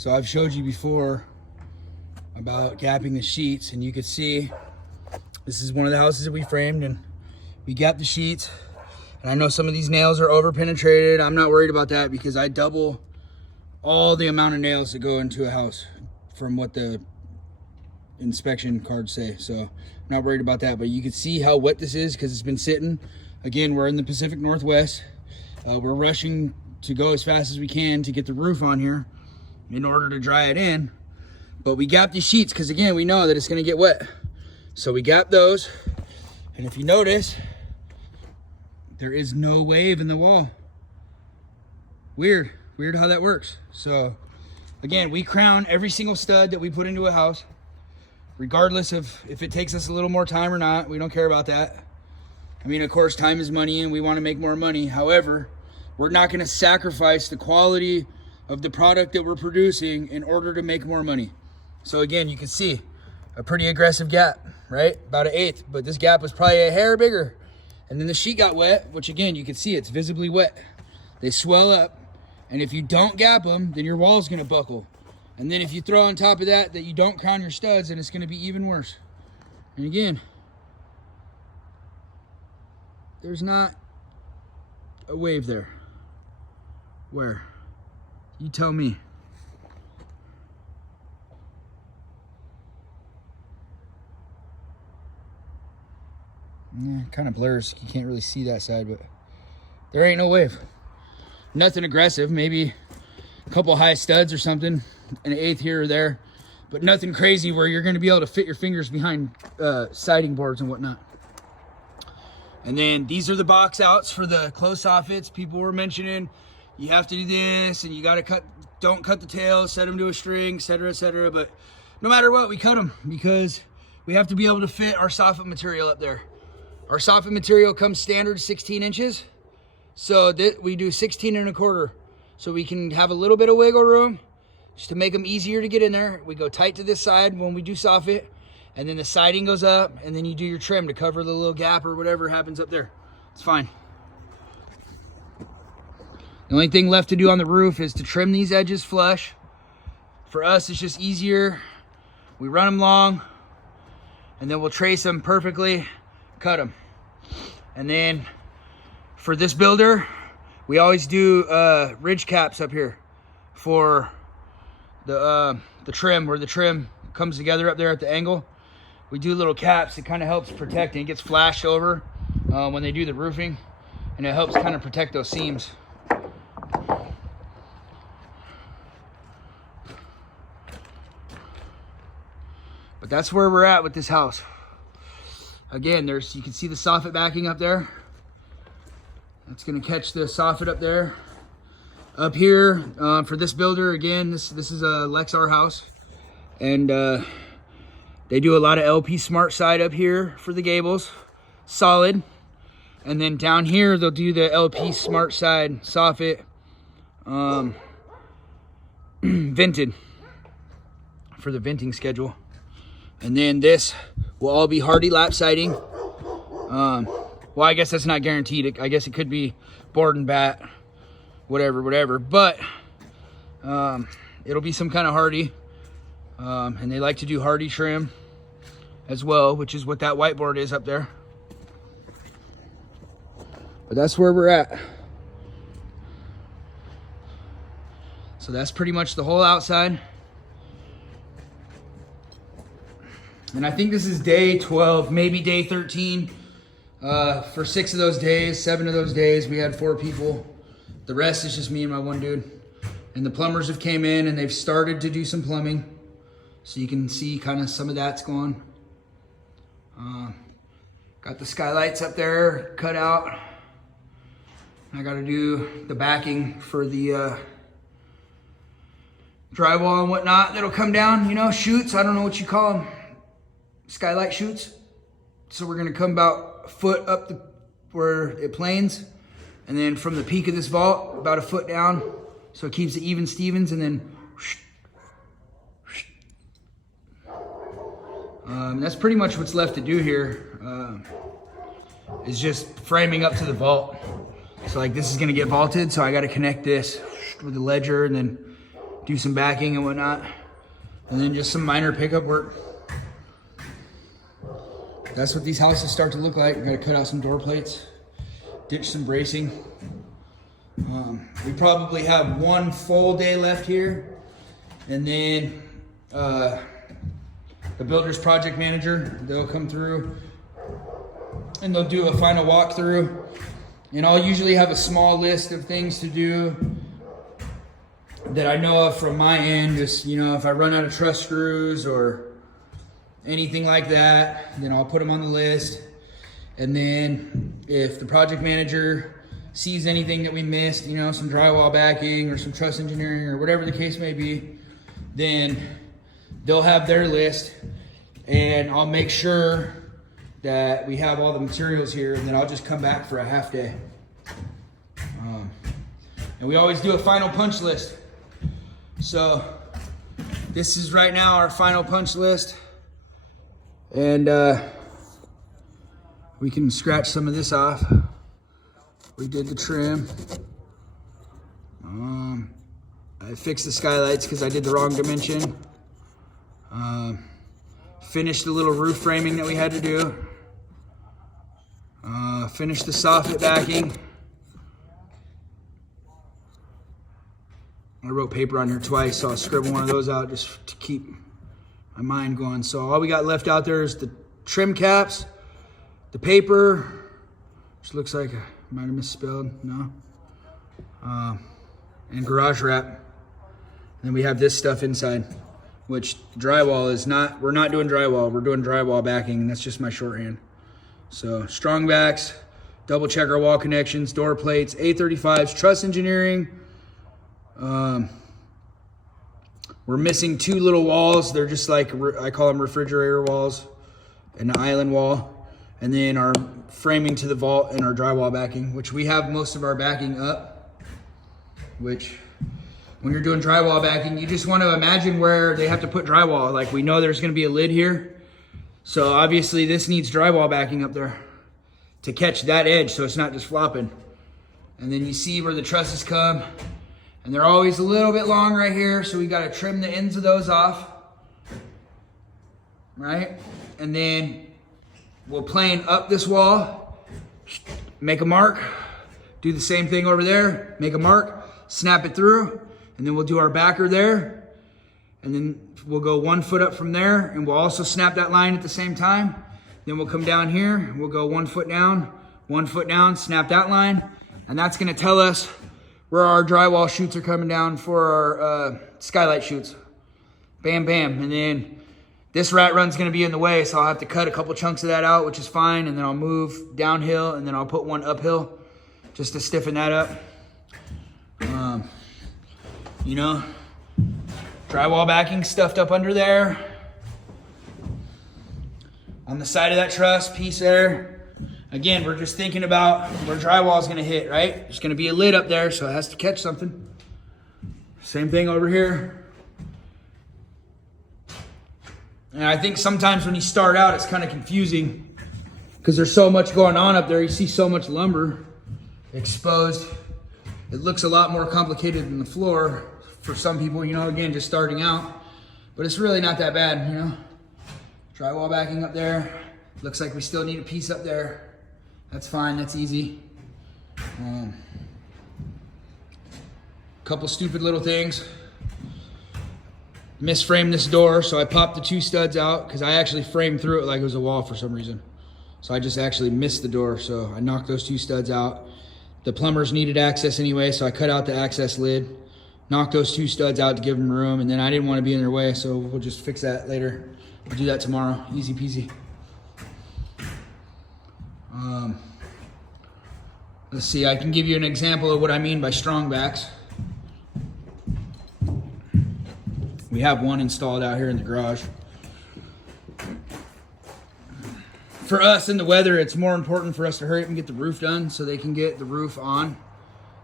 So I've showed you before about gapping the sheets, and you can see this is one of the houses that we framed, and we gapped the sheets. And I know some of these nails are over penetrated. I'm not worried about that because I double all the amount of nails that go into a house from what the inspection cards say. So I'm not worried about that, but you can see how wet this is because it's been sitting. Again, we're in the Pacific Northwest. We're rushing to go as fast as we can to get the roof on here in order to dry it in. But we gapped these sheets because, again, we know that it's gonna get wet. So we gapped those, and if you notice, there is no wave in the wall. Weird how that works. So again, we crown every single stud that we put into a house, regardless of if it takes us a little more time or not. We don't care about that. I mean, of course, time is money and we want to make more money. However, we're not going to sacrifice the quality of the product that we're producing in order to make more money. So again, you can see a pretty aggressive gap, right? About 1/8, but this gap was probably a hair bigger. And then the sheet got wet, which again, you can see it's visibly wet. They swell up, and if you don't gap them, then your wall's gonna buckle. And then if you throw on top of that you don't crown your studs, then it's gonna be even worse. And again, there's not a wave there. Where? You tell me. Yeah, kind of blurs. You can't really see that side, but there ain't no wave. Nothing aggressive. Maybe a couple high studs or something, an 1/8 here or there, but nothing crazy where you're going to be able to fit your fingers behind siding boards and whatnot. And then these are the box outs for the closed soffits. People were mentioning you have to do this and you got to don't cut the tails, set them to a string, etc., etc. But no matter what, we cut them because we have to be able to fit our soffit material up there. Our soffit material comes standard 16 inches. So we do 16 1/4. So we can have a little bit of wiggle room just to make them easier to get in there. We go tight to this side when we do soffit, and then the siding goes up, and then you do your trim to cover the little gap or whatever happens up there. It's fine. The only thing left to do on the roof is to trim these edges flush. For us, it's just easier. We run them long, and then we'll trace them perfectly, cut them. And then for this builder, we always do ridge caps up here for the trim, where the trim comes together up there at the angle. We do little caps. It kind of helps protect, and it gets flashed over when they do the roofing, and it helps kind of protect those seams. But that's where we're at with this house. Again, you can see the soffit backing up there. That's gonna catch the soffit up there. Up here, for this builder, again, this is a Lexar house. And they do a lot of LP Smart side up here for the gables, solid. And then down here, they'll do the LP Smart side soffit, vented for the venting schedule. And then this will all be hardy lap siding. Well, I guess that's not guaranteed. I guess it could be board and bat, whatever. But it'll be some kind of hardy. And they like to do hardy trim as well, which is what that whiteboard is up there. But that's where we're at. So that's pretty much the whole outside. And I think this is day 12, maybe day 13. For 6 of those days, 7 of those days, we had 4 people. The rest is just me and my one dude. And the plumbers have came in and they've started to do some plumbing. So you can see kind of some of that's going. Got the skylights up there cut out. I got to do the backing for the drywall and whatnot that'll come down, you know, chutes. I don't know what you call them. Skylight chutes. So we're gonna come about a foot up where it planes, and then from the peak of this vault about a foot down, so it keeps it even Stevens, and then that's pretty much what's left to do here. Is just framing up to the vault. So like this is gonna get vaulted, so I gotta connect this with the ledger and then do some backing and whatnot. And then just some minor pickup work. That's what these houses start to look like. We gotta cut out some door plates, ditch some bracing. We probably have one full day left here. And then the builder's project manager, they'll come through and they'll do a final walkthrough. And I'll usually have a small list of things to do that I know of from my end. Just, you know, if I run out of truss screws or anything like that, then I'll put them on the list. And then if the project manager sees anything that we missed, you know, some drywall backing or some truss engineering or whatever the case may be, then they'll have their list, and I'll make sure that we have all the materials here, and then I'll just come back for a half day. And we always do a final punch list. So this is right now our final punch list. And we can scratch some of this off. We did the trim. I fixed the skylights because I did the wrong dimension. Finished the little roof framing that we had to do. Finished the soffit backing. I wrote paper on here twice, so I'll scribble one of those out just to keep my mind going. So all we got left out there is the trim caps, the paper, which looks like I might have misspelled, no. And garage wrap. And then we have this stuff inside, which drywall is not, we're not doing drywall, we're doing drywall backing, and that's just my shorthand. So strong backs, double checker wall connections, door plates, A35s, truss engineering. We're missing two little walls. They're just like, I call them refrigerator walls, and an island wall. And then our framing to the vault and our drywall backing, which we have most of our backing up, which when you're doing drywall backing, you just want to imagine where they have to put drywall. Like, we know there's going to be a lid here. So obviously this needs drywall backing up there to catch that edge so it's not just flopping. And then you see where the trusses come, and they're always a little bit long right here, so we got to trim the ends of those off, right? And then we'll plane up this wall, make a mark, do the same thing over there, make a mark, snap it through, and then we'll do our backer there, and then we'll go 1 foot up from there, and we'll also snap that line at the same time. Then we'll come down here, we'll go 1 foot down, 1 foot down, snap that line, and that's gonna tell us where our drywall chutes are coming down for our skylight chutes. Bam, bam. And then this rat run's gonna be in the way, so I'll have to cut a couple chunks of that out, which is fine, and then I'll move downhill, and then I'll put one uphill just to stiffen that up. You know, drywall backing stuffed up under there. On the side of that truss piece there. Again, we're just thinking about where drywall is gonna hit, right? There's gonna be a lid up there, so it has to catch something. Same thing over here. And I think sometimes when you start out, it's kind of confusing because there's so much going on up there. You see so much lumber exposed. It looks a lot more complicated than the floor for some people, you know, again, just starting out. But it's really not that bad, you know? Drywall backing up there. Looks like we still need a piece up there. That's fine, that's easy. Couple stupid little things. Misframed this door, so I popped the 2 studs out because I actually framed through it like it was a wall for some reason. So I just actually missed the door, so I knocked those 2 studs out. The plumbers needed access anyway, so I cut out the access lid, knocked those 2 studs out to give them room, and then I didn't want to be in their way, so we'll just fix that later. We'll do that tomorrow, easy peasy. Let's see, I can give you an example of what I mean by strong backs. We have one installed out here in the garage. For us in the weather, it's more important for us to hurry up and get the roof done so they can get the roof on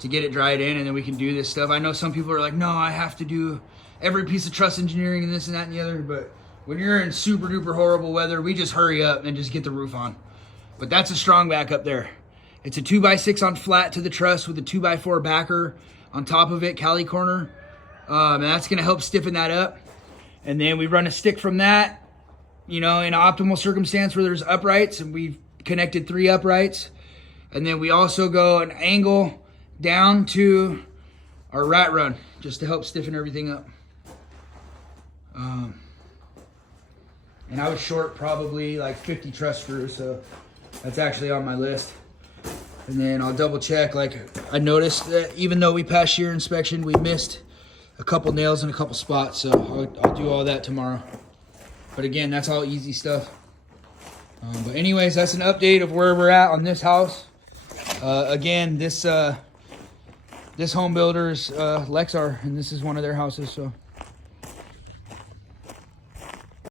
to get it dried in, and then we can do this stuff. I know some people are like, no, I have to do every piece of truss engineering and this and that and the other, but when you're in super duper horrible weather, we just hurry up and just get the roof on. But that's a strong back up there. It's a 2x6 on flat to the truss with a 2x4 backer on top of it, Cali corner. And that's gonna help stiffen that up. And then we run a stick from that, you know, in an optimal circumstance where there's uprights, and we've connected 3 uprights. And then we also go an angle down to our rat run just to help stiffen everything up. And I was short probably like 50 truss screws, so that's actually on my list. And then I'll double check. Like, I noticed that even though we passed shear inspection, we missed a couple nails in a couple spots, so I'll do all that tomorrow. But again, that's all easy stuff. But anyways, that's an update of where we're at on this house. Again, this home builder's Lexar, and this is one of their houses, so